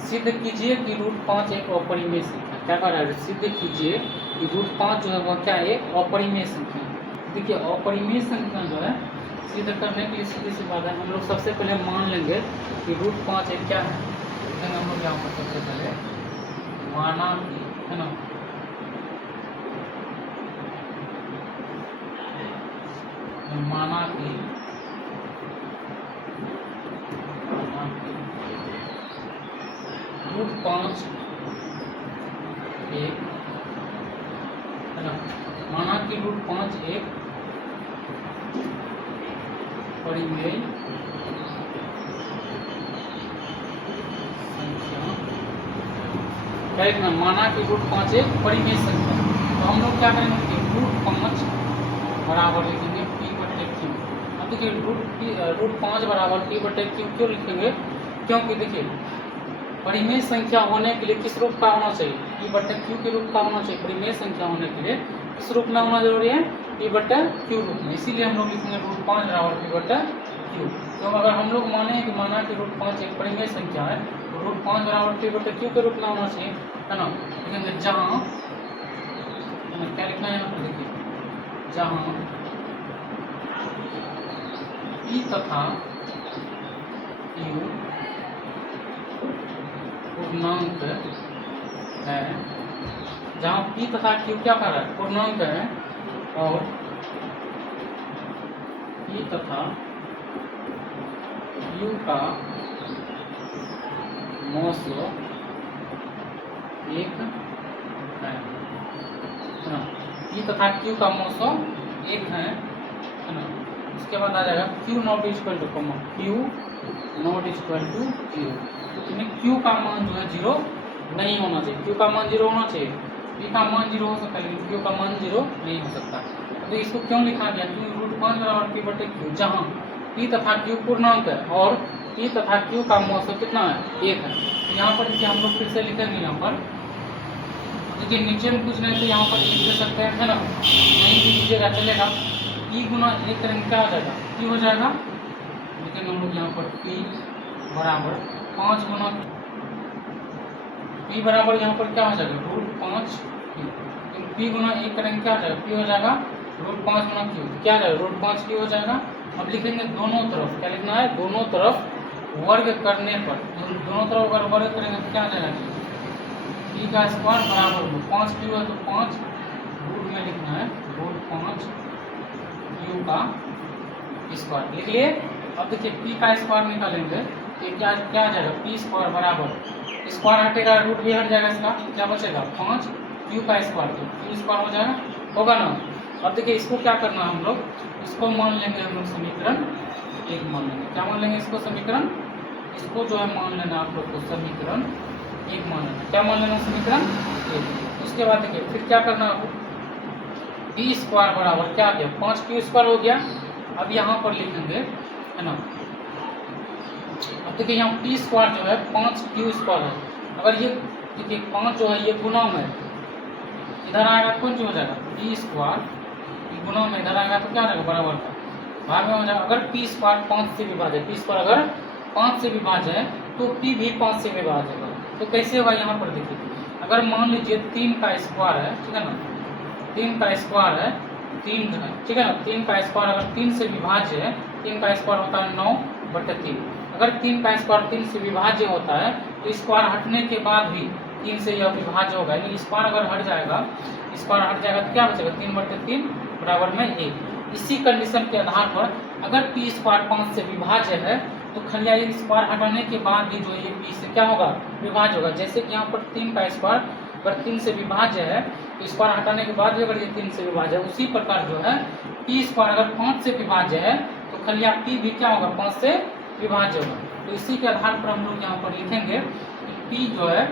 सिद्ध कीजिए कि √5 एक अपरिमेय संख्या। क्या कह रहा है? सिद्ध कीजिए कि √5 जो है वह क्या है? एक अपरिमेय संख्या। देखिए अपरिमेय संख्या जो है सिद्ध करने के लिए सीधी सी बात है, हम लोग सबसे पहले मान लेंगे कि √5 एक क्या है। हम लोग यहाँ पर सबसे पहले माना कि है ना, माना कि √5 एक है ना, माना कि √5 एक परिमेय संख्या है। माना कि √5 एक परिमेय संख्या, तो हम लोग क्या करेंगे कि √5 बराबर लिखेंगे p/q। अब देखिए √5 बराबर p/q क्यों लिखेंगे? क्योंकि देखिए परिमेय संख्या होने के लिए किस रूप का होना चाहिए? p/q के रूप का होना चाहिए। परिमेय संख्या होने के लिए किस रूप में होना जरूरी है? p/q रूप में। इसीलिए हम लोग लिखेंगे √5 बराबर p/q। तो अगर हम लोग माने कि माना कि √5 एक परिमेय संख्या है तो √5 बराबर p/q के रूप में होना चाहिए, है ना। लिखेंगे जहाँ क्या लिखना है यहाँ पर? देखिए जहाँ p तथा q पूर्णांक है, जहाँ p तथा q क्या कर रहा है? पूर्णांक है, और p तथा q का मौसो एक है ना। p तथा q का मौसो एक है ना। इसके बाद आ जाएगा q not equal to q not equal to 0। यानी q का मान जो है 0 नहीं होना चाहिए। q का मान 0 होना चाहिए, p का मान 0 हो सकता है लेकिन q का मान 0 नहीं हो सकता। तो इसको क्यों लिखा गया? क्योंकि √5 बराबर p/q, जहाँ p तथा q पूर्णांक है और p तथा q का मौसो कितना है? 1 है। तो यहाँ पर देखिए हम लोग फिर से लिखेंगे, यहाँ पर देखिए नीचे में कुछ नहीं तो यहाँ पर लिख दे सकते हैं, है ना। नहीं भी लीजिएगा चलेगा। p गुना 1 करेंगे क्या हो जाएगा? p हो जाएगा। लेकिन हम लोग यहाँ पर p बराबर 5 गुना p बराबर यहाँ पर क्या हो जाएगा? √5 p गुना 1 करेंगे क्या हो जाएगा? p हो जाएगा √5 गुना q, क्या आ जाएगा? √5 q हो जाएगा। अब लिखेंगे दोनों तरफ, क्या लिखना है? दोनों तरफ वर्ग करने पर, दोनों तरफ अगर वर्ग करेंगे तो क्या आ जाएगा? p का स्क्वायर बराबर 5q है तो 5 रूट में लिखना है √5 q का स्क्वायर लिख लिए। अब देखिए p का स्क्वायर निकालेंगे तो क्या आ जाएगा? p स्क्वायर बराबर, स्क्वायर हटेगा रूट भी हट जाएगा, इसका क्या बचेगा? 5 q का स्क्वायर, तो q स्क्वायर हो जाएगा, होगा ना। अब देखिए इसको क्या करना है हम लोग, इसको मान लेंगे हम लोग समीकरण 1 मान लेंगे। क्या मान लेंगे इसको? समीकरण, इसको जो है मान लेना आप लोग को समीकरण 1 मान लेना। क्या मान लेना? समीकरण 1। उसके बाद देखिए फिर क्या करना है? p स्क्वायर बराबर क्या आ गया? 5q स्क्वायर हो गया। अब यहाँ पर लिखेंगे, है ना। अब देखिए यहाँ p स्क्वायर जो है 5q स्क्वायर है। अगर ये देखिए 5 जो है ये गुना में इधर आएगा कौन चीज हो जाएगा? p स्क्वायर, गुना में इधर आएगा तो क्या हो जाएगा? बराबर का भाग में हो जाएगा। अगर p स्क्वायर 5 से विभाज्य, p स्क्वायर अगर 5 से विभाज्य है तो p भी 5 से विभाज्य होगा। तो कैसे होगा? यहाँ पर देखिए अगर मान लीजिए 3 का स्क्वायर है, ठीक है ना, 3 का स्क्वायर है 3 है, ठीक है ना। 3 का स्क्वायर अगर 3 से विभाज्य है, 3 का स्क्वायर होता है 9/3। अगर 3 का स्क्वायर 3 से विभाज्य होता है तो स्क्वायर हटने के बाद भी 3 से यह विभाज्य होगा। यानी स्क्वायर अगर हट जाएगा, स्क्वायर हट जाएगा तो क्या बचेगा? 3/3 बराबर में 1। इसी कंडीशन के आधार पर अगर p स्क्वायर 5 से विभाज्य है तो खलिया ये स्क्वायर हटाने के बाद भी जो ये p से क्या होगा? विभाज्य होगा। जैसे कि यहाँ पर 3 का स्क्वायर अगर 3 से विभाज्य है तो स्क्वायर हटाने के बाद भी अगर ये 3 से विभाज्य है, उसी प्रकार जो है p स्क्वायर अगर 5 से विभाज्य है तो खलिया p भी क्या होगा? 5 से विभाज्य होगा। तो इसी के आधार पर हम लोग यहाँ पर लिखेंगे कि p जो है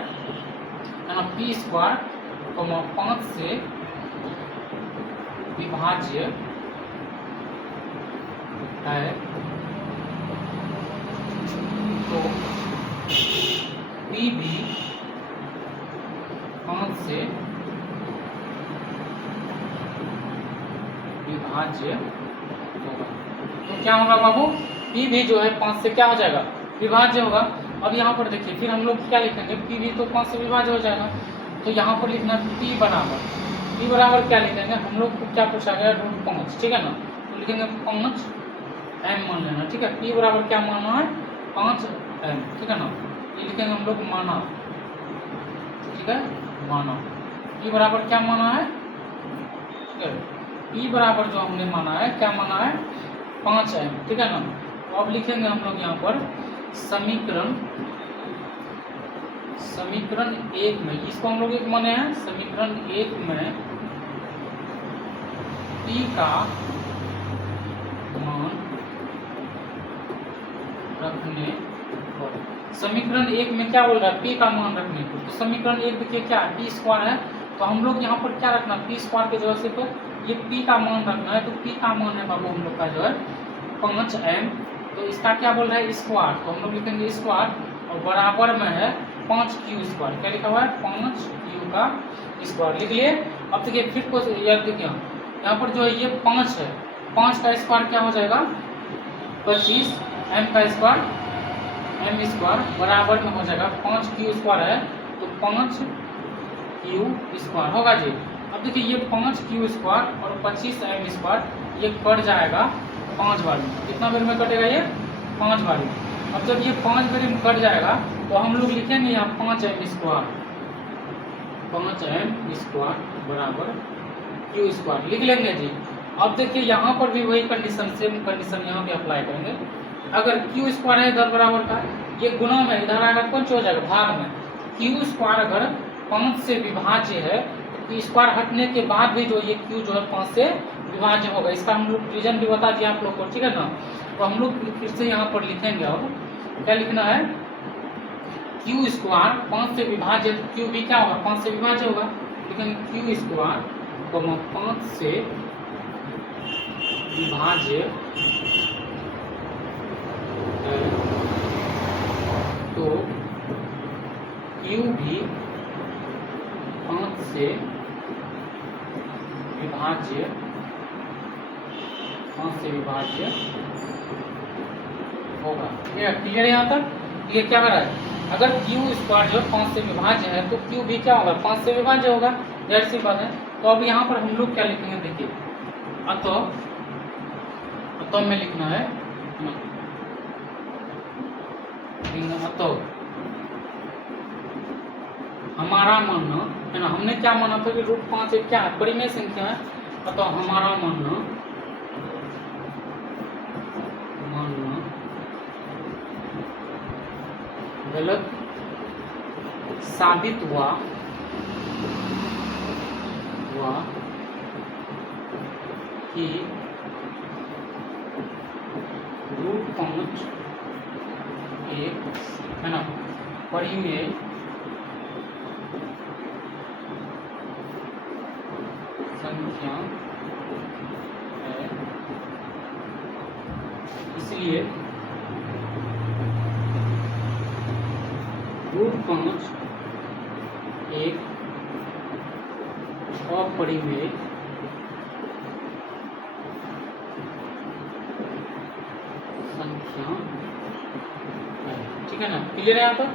ना, p स्क्वायर 5 से विभाज्य है तो p भी 5 से विभाज्य होगा। तो क्या होगा बाबू? p भी जो है 5 से क्या हो जाएगा? विभाज्य होगा। अब यहाँ पर देखिए फिर हम लोग क्या लिखेंगे, पी भी तो 5 से विभाज्य हो जाएगा, तो यहाँ पर लिखना पी बराबर क्या लिखेंगे, हम लोग को क्या पूछा गया, √5, ठीक है ना, तो लिखेंगे 5 m मान लेना, ठीक है। पी बराबर क्या माना है, 5 m, ठीक है ना, ये लिखेंगे हम लोग माना, ठीक है, माना। पी बराबर क्या माना है, ठीक है, पी बराबर जो हमने माना है क्या माना है, 5 m, ठीक है ना। तो अब लिखेंगे हम लोग यहाँ पर समीकरण 1 में, इसको हम लोग एक माने हैं, समीकरण 1 में पी का मान रखने पर, समीकरण 1 में क्या बोल रहा है, पी का मान रखने पर, तो समीकरण 1 देखिए क्या है, पी स्क्वायर है, तो हम लोग यहाँ पर क्या रखना, पी स्क्वायर के जगह से तो ये पी का मान रखना है, तो पी का मान है बाबू हम लोग का जो है 5 m, तो इसका क्या बोल रहा है स्क्वायर, तो हम लोग लिखेंगे स्क्वायर, और बराबर में है 5q स्क्वायर, क्या लिखा हुआ है 5q का स्क्वायर, लिख लिए। अब देखिए फिर को याद देखिए यहाँ पर जो है ये 5 है, 5 का स्क्वायर क्या हो जाएगा 25, m का स्क्वायर m स्क्वायर बराबर में हो जाएगा 5q स्क्वायर है, तो 5q स्क्वायर होगा जी। अब देखिए ये 5q स्क्वायर और 25m स्क्वायर ये कट जाएगा 5 बार में, कितना बार में कटेगा ये 5 बार में। अब जब ये 5 बार में कट जाएगा तो हम लोग लिखेंगे यहाँ 5m स्क्वायर, 5m स्क्वायर बराबर q स्क्वायर लिख लेंगे जी। अब देखिए यहाँ पर भी वही कंडीशन, सेम कंडीशन यहाँ भी अप्लाई करेंगे, अगर q स्क्वायर है इधर बराबर का, ये गुणा में इधर आएगा कौन सा हो जाएगा भाग में, q स्क्वायर अगर 5 से विभाज्य है तो स्क्वायर हटने के बाद भी जो ये q जो है 5 से विभाज्य होगा, इसका हम लोग रीजन भी बता दिया आप लोग को, ठीक है ना। तो हम लोग फिर से यहाँ पर लिखेंगे, अब क्या लिखना है, q स्क्वायर 5 से विभाज्य, q भी क्या होगा 5 से विभाज्य होगा, लिखेंगे q स्क्वायर 5 से विभाज्य है, तो q भी 5 से विभाज्य, 5 से विभाज्य होगा। ये क्लियर यहाँ तक, ये क्या कर रहा है, अगर q स्क्वायर जो 5 से विभाज्य है तो q भी क्या होगा 5 से विभाज्य होगा, जाहिर सी बात है। तो अब यहाँ पर हम लोग क्या लिखेंगे, देखिए अतः में लिखना है, अतः हमारा मानना है ना, हमने क्या माना था कि √5 एक क्या है, परिमेय संख्या है, अतः हमारा मानना गलत साबित हुआ कि √5 एक है ना परिमेय संख्या है, इसलिए √5 एक अपरिमेय संख्या है, ठीक है ना, क्लियर है यहाँ पर।